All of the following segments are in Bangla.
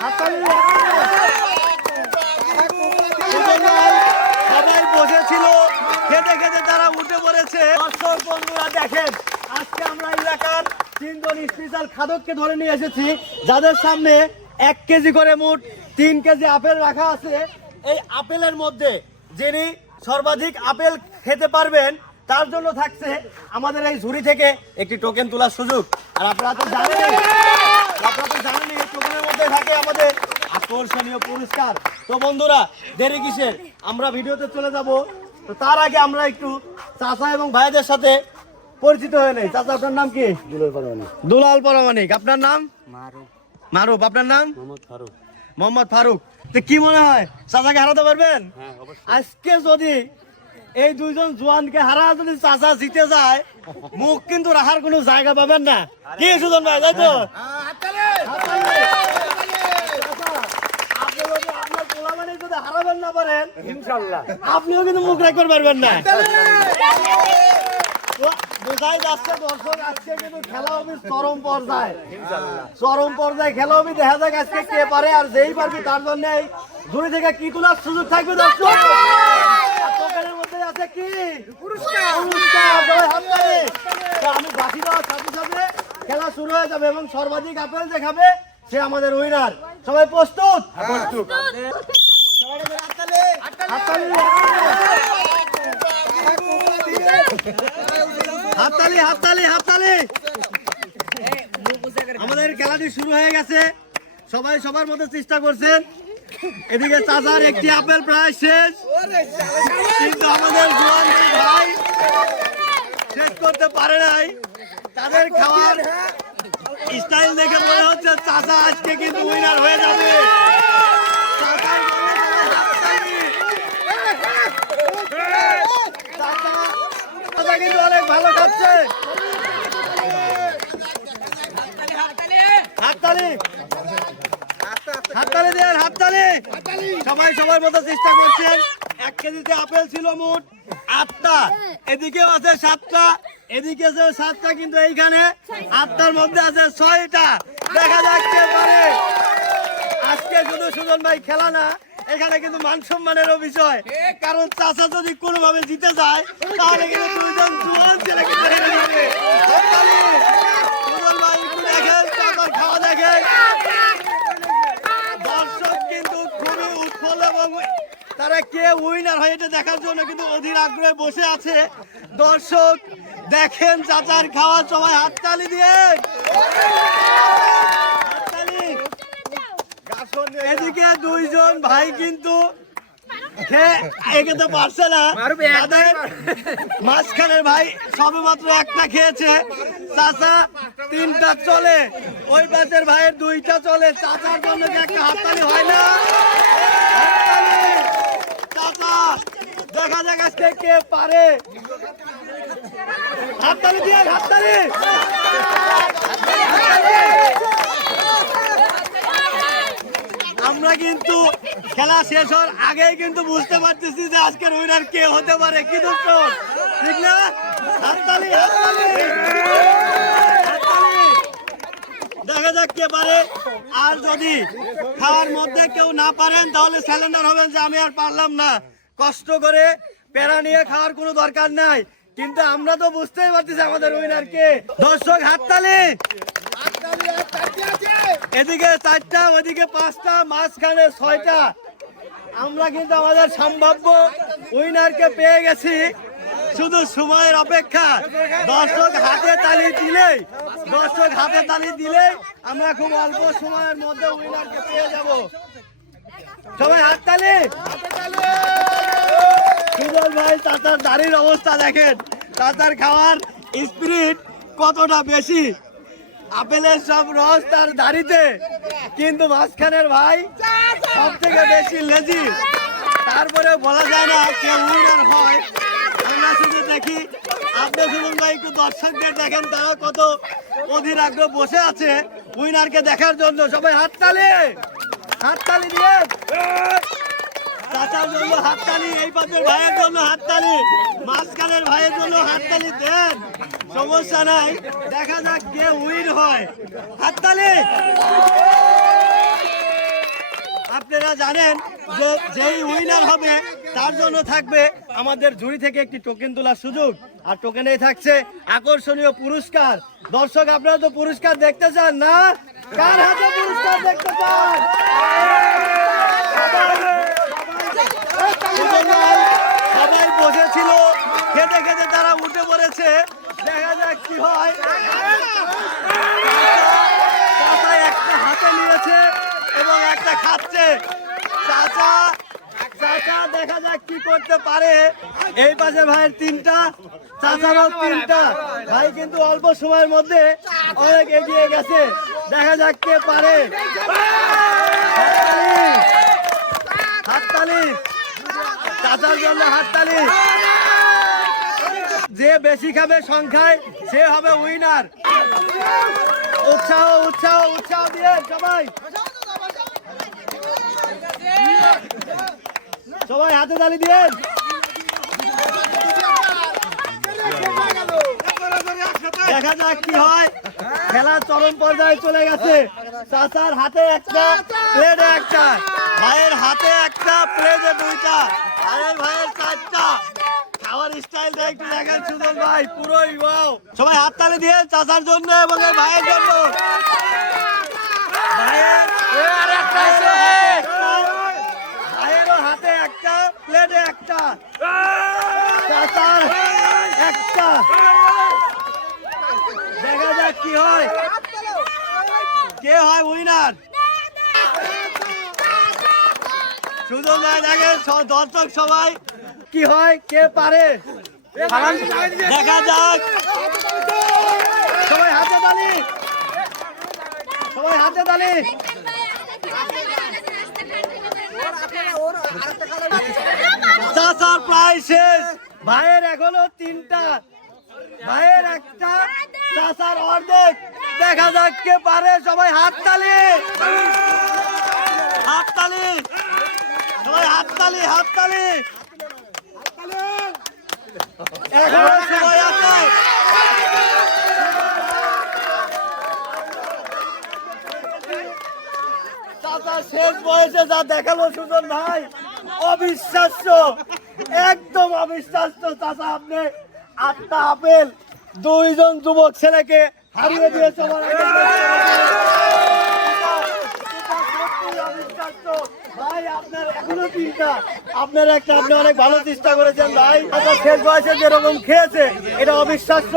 সবাই বসেছিল, খেতে খেতে তারা উঠে পড়েছে। দর্শক বন্ধুরা দেখেন, আজকে আমরা এলাকার 3 জন স্পেশাল খাদককে ধরে নিয়ে এসেছি, যাদের সামনে 1 কেজি করে মোট 3 কেজি আপেল রাখা আছে। এই আপেলের মধ্যে যিনি সর্বাধিক আপেল খেতে পারবেন তার জন্য থাকছে আমাদের এই ঝুড়ি থেকে একটি টোকেন তোলার সুযোগ। আর আপনারা তো জানেনই এই টোকেনের মধ্যে থাকে আমাদের আকর্ষণীয় পুরস্কার। তো বন্ধুরা, দেরি কিসের, আমরা ভিডিওতে চলে যাব। তো তার আগে আমরা একটু চাচা এবং ভাইদের সাথে পরিচিত হয়ে নেই। চাচা, আপনার নাম কি? দুলাল পরামানিক। আপনার নাম? মারুফ। আপনার নাম? মোহাম্মদ ফারুক। তো কি মনে হয় চাচাকে হারাতে পারবেন? আজকে যদি এই 2 জন জোয়ানকে হারা যদি চাচা জিতে যায়, মুখ কিন্তু রাখার কোনো জায়গা পাবেন না। কি সুজন ভাই, তাই তো? আপনার পোলামানি যদি হারাবেন না পারেন, ইনশাআল্লাহ আপনিও কিন্তু মুখ রাখতে পারবেন না। বোঝাই যাচ্ছে দর্শক, আজকে কিন্তু খেলা হবে চরম পর্যায়ে খেলা হবে। দেখা যাক আজকে কে পারে, আর যেই পারবে তার জন্য ঝুড়ি থেকে কি তোলার সুযোগ থাকবে দর্শক। টোকেনের মধ্যে আছে কি পুরস্কার। আমি বাকি দেওয়ার সাথে সাথে খেলা শুরু হয়ে যাবে এবং সর্বাধিক আপেল যে খাবে সে আমাদের উইনার। সবাই প্রস্তুত? হাততালি। আমাদের খেলাটি শুরু হয়ে গেছে, সবাই সবার মতো চেষ্টা করছেন। এদিকে চাচার একটি আপেল প্রায় শেষ, কিন্তু আমাদের জোয়ান ভাই শেষ করতে পারে নাই। তাদের খাওয়ার স্টাইল দেখে মনে হচ্ছে চাচা আজকে কিন্তু উইনার হয়ে যাবে। চাচা কিন্তু অনেক ভালো খাচ্ছে। হাততালি। সবাই সবার মতো চেষ্টা করছেন। 1 কেজিতে আপেল ছিল মোট 8টা, এদিকেও আছে 7টা, এদিকে আছে 7টা, কিন্তু এইখানে 8টার মধ্যে আছে 6টা। দেখা যাচ্ছে পারে। আজকে শুধু সুজন ভাই খেলা না, এখানে কিন্তু মান সম্মানেরও বিষয়। কারণ চাচা যদি কোনোভাবে জিতে যায় তাহলে কিন্তু 2 জন জোয়ান ছেলেকে হেরে যাবে। সুজন ভাই একটু দেখেন, চাচার খাওয়া দেখেন। দর্শক কিন্তু খুবই উৎফুল্ল এবং তারা কে উইনার হয় এটা দেখার জন্য কিন্তু অধীর আগ্রহে বসে আছে। দর্শক দেখেন চাচার খাওয়া, সবাই হাততালি দিয়ে। এদিকে 2 জন ভাই কিন্তু এগোতে পারছে না। মাঝখানের ভাই সবে মাত্র 1টা খেয়েছে, চাচা 3টা চলে, ওই পাশের ভাইয়ের 2টা চলে। চাচার জন্য যে একটা হাততালি হয় না? চাচা দেখা যাক আজকে কে পারে। হাততালি দিয়ে, হাততালি। আমরা কিন্তু খেলা শেষ হওয়ার আগেই কিন্তু বুঝতে পারতেছি যে আজকের উইনার কে হতে পারে। কি দোস্ত, ঠিক না? হাততালি। দেখা যাক কে পারে। আর যদি খাওয়ার মধ্যে কেউ না পারেন তাহলে স্যালেন্ডার হবেন যে আমি আর পারলাম না। কষ্ট করে প্যারা নিয়ে খাওয়ার কোনো দরকার নাই, কিন্তু আমরা তো বুঝতেই পারতেছি আমাদের উইনার কে। দর্শক হাততালি। এদিকে 4টা, ওইদিকে 5টা, মাঝখানে 6টা। আমরা কিন্তু আমাদের সম্ভাব্য উইনারকে পেয়ে গেছি, শুধু সময়ের অপেক্ষা। দর্শক হাতে তালি দিলে আমরা খুব অল্প সময়ের মধ্যে উইনারকে পেয়ে যাব। সবাই হাততালি। সুজন ভাই চাচার দাড়ির অবস্থা দেখেন, চাচার খাওয়ার স্পিরিট কতটা বেশি। আপেলের সব রস তার দাড়িতে, কিন্তু মাঝখানের ভাই সব থেকে বেশি লেজি। তারপরে বলা যায় না কে উইনার হয়। আমরা শুধু দেখি, আপনি সুজন ভাই একটু দর্শকদের দেখেন, তারা কত অধীর আগ্রহ বসে আছে উইনারকে দেখার জন্য। সবাই হাততালি দিয়ে। চাচার জন্য হাততালি, এই পাশের ভাইয়ের জন্য হাততালি, মাঝখানের ভাইয়ের জন্য হাততালি দেন, সমস্যা নাই। দেখা যাক কে উইন হয়। হাততালি। আপনারা জানেন যেই উইনার হবে তার জন্য থাকবে আমাদের জুরি থেকে একটি টোকেন তোলার সুযোগ, আর টোকেনেই থাকছে আকর্ষণীয় পুরস্কার। দর্শক, আপনারা তো পুরস্কার দেখতে চান না? কার হাতে পুরস্কার দেখতে চান? সবাই বসেছিল, খেতে খেতে তারা উঠে পড়েছে। দেখা যাক কি হয়। চাচা একটা হাতে নিয়েছে এবং একটা খাচ্ছে। চাচা দেখা যাক কি করতে পারে। এই পাশে ভাইয়ের তিনটা, চাচারও তিনটা। ভাই কিন্তু অল্প সময়ের মধ্যে অনেক এগিয়ে গেছে। দেখা যাক কে পারে। হাততালি, চাচার জন্য হাততালি। যে বেশি খাবে সংখ্যায় সে হবে উইনার। উৎসাহ উৎসাহ উৎসাহ দিয়ে সবাই সবাই হাতে তালি দিয়ে। দেখা যাক কি হয়। খেলা চরম পর্যায়ে চলে গেছে। চাচার হাতে একটা, প্লেটে একটা, ভাইয়ের হাতে একটা, প্লেটে দুইটা, আরে ভাইয়ের চারটা। খাওয়ার স্টাইলটা একটু দেখেন সুজন ভাই, পুরোই ওয়াও। সবাই হাত তালি দিয়ে চাচার জন্য এবং এই ভাইয়ের জন্য। ভাইয়েরও হাতে একটা, প্লেটে একটা, চাচার একটা। দেখা যাক কি হয়, কে হয় উইনার। সুজন ভাই দেখেন, দর্শক সবাই কি হয়, কে পারে দেখা যাক। সবাই হাতে তালি, সবাই হাতে তালি। চাচার প্রায় শেষ, ভাইয়ের এখনো তিনটা, ভাইয়ের একটা, চাচার অর্ধেক। দেখা যাক কে পারে। সবাই হাততালি, হাততালি, সবাই হাততালি, হাততালি। এখনো সময় আছে। চাচা শেষ বয়সে যা দেখালো সুজন ভাই, অবিশ্বাস্য, একদম অবিশ্বাস্য। চাচা আপনি 8টা আপেল 2 জন যুবক ছেলেকে হারিয়ে দিয়েছে। ভাই আপনার এখনো 3টা, আপনার একটা, আপনি অনেক ভালো চেষ্টা করেছেন ভাই। আচ্ছা, শেষ বয়সে যেরকম খেয়েছে এটা অবিশ্বাস্য।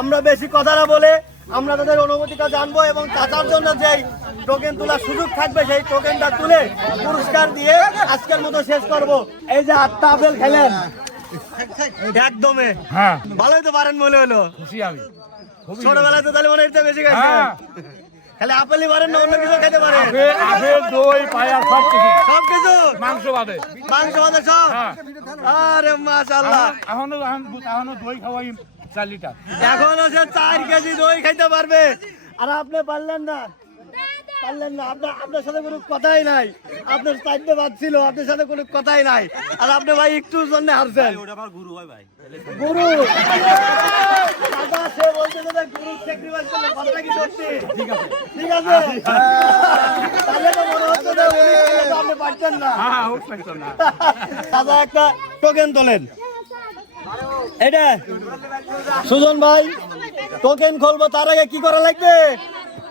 আমরা বেশি কথা না বলে আমরা তাদের অনুভূতিটা জানবো এবং চাচার জন্য যেই টোকেন তোলার সুযোগ থাকবে সেই টোকেনটা তুলে পুরস্কার দিয়ে আজকের মতো শেষ করব। এই যে 8টা আপেল খেলেন একদমই, হ্যাঁ ভালোই তো পারেন মনে হলো। খুশি আমি, ছোটবেলায় তো তাহলে মনে হচ্ছে বেশি খাইছেন। খালি আপেলই পারেন না অন্য কিছু খেতে পারেন? আপেল, দই, পায়া সব কিছু, সব কিছু, মাংস বাদে, মাংস বাদে সব। আরে মাশাআল্লাহ, এখনো দই খাওয়াই 4 লিটার। এখনো সে 4 কেজি দই খাইতে পারবে। আর আপনি পারলেন না, পারলেন না। আপনার সাথে কোনো কথাই নাই। আপনার 4টে বাদ ছিল, আপনার সাথে কোনো কথাই নাই। আর আপনি ভাই একটু জন্য হারছেন। গুরু দাদা, সে বলছে যে গুরু স্যাক্রিফাইস করলে কথাটা কি সত্যি? ঠিক আছে, ঠিক আছে। তাহলে তো মনে হচ্ছে যে উনি খেলে তো আপনি পারছেন না। দাদা একটা টোকেন তোলেন। এটা সুজন ভাই টোকেন খুলবো, তার আগে কি করা লাগবে?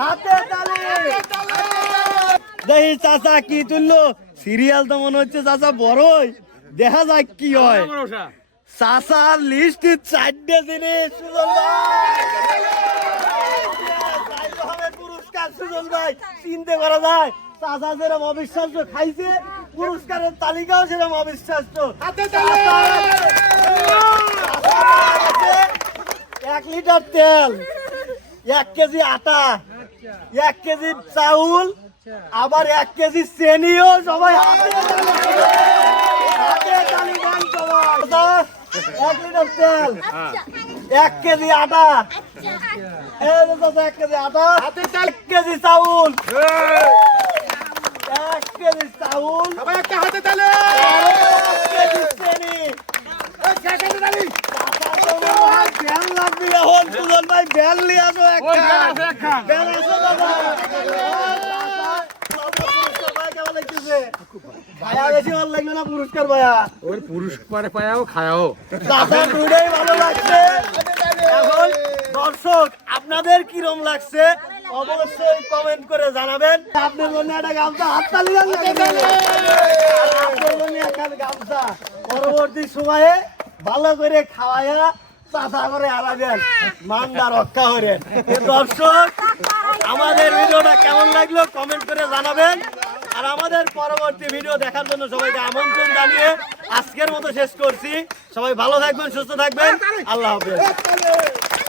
হাতে তালি। দেখি চাচা কি তুললো। সিরিয়াল তো মনে হচ্ছে চাচা বড়ই। দেখা যাক কি হয়। চাচার লিস্ট 4টে জিনিস। সুজন ভাই পুরস্কার। সুজন ভাই চিনতে করা যায়, চাচা যেরকম অবিশ্বাস্য খাইছে, পুরস্কারের তালিকাও সেরকম অবিশ্বাস্য। 1 লিটার তেল, 1 কেজি আটা, 1 কেজি চাউল, আবার 1 কেজি চেনিও। সবাই হাতে তালি দেন সবাই। 1 লিটার তেল, 1 কেজি আটা, 1 কেজি আটা, 1 কেজি চাউল, 1 কেজি চাউল, একটা হাতে তালে, 1 কেজি চেনি। ব্যান লাগবে এখন। সুজন ভাই ব্যান নিয়ে আসো একটা। ব্যান আসো দাদা। কেমন লাগতেছে? বেশি ভালো লাগলো না পুরস্কার ভাইয়া? ওই পুরস্কার পায়াও খায়াও চাচা দুইটাই ভালো লাগছে। এখন দর্শক আপনাদের কিরম লাগছে অবশ্যই কমেন্ট করে জানাবেন। আপনার জন্য একটা গামছা হাততালি দেন না কেন? আপনার জন্য একটা গামছা পরবর্তী সময়ে ভালো করে খাওয়াইয়া চাচা করে আলাবেন, মানটা রক্ষা করেন। দর্শক আমাদের ভিডিওটা কেমন লাগলো কমেন্ট করে জানাবেন। আর আমাদের পরবর্তী ভিডিও দেখার জন্য সবাইকে আমন্ত্রণ জানিয়ে আজকের মতো শেষ করছি। সবাই ভালো থাকবেন, সুস্থ থাকবেন, আল্লাহ হাফেজ।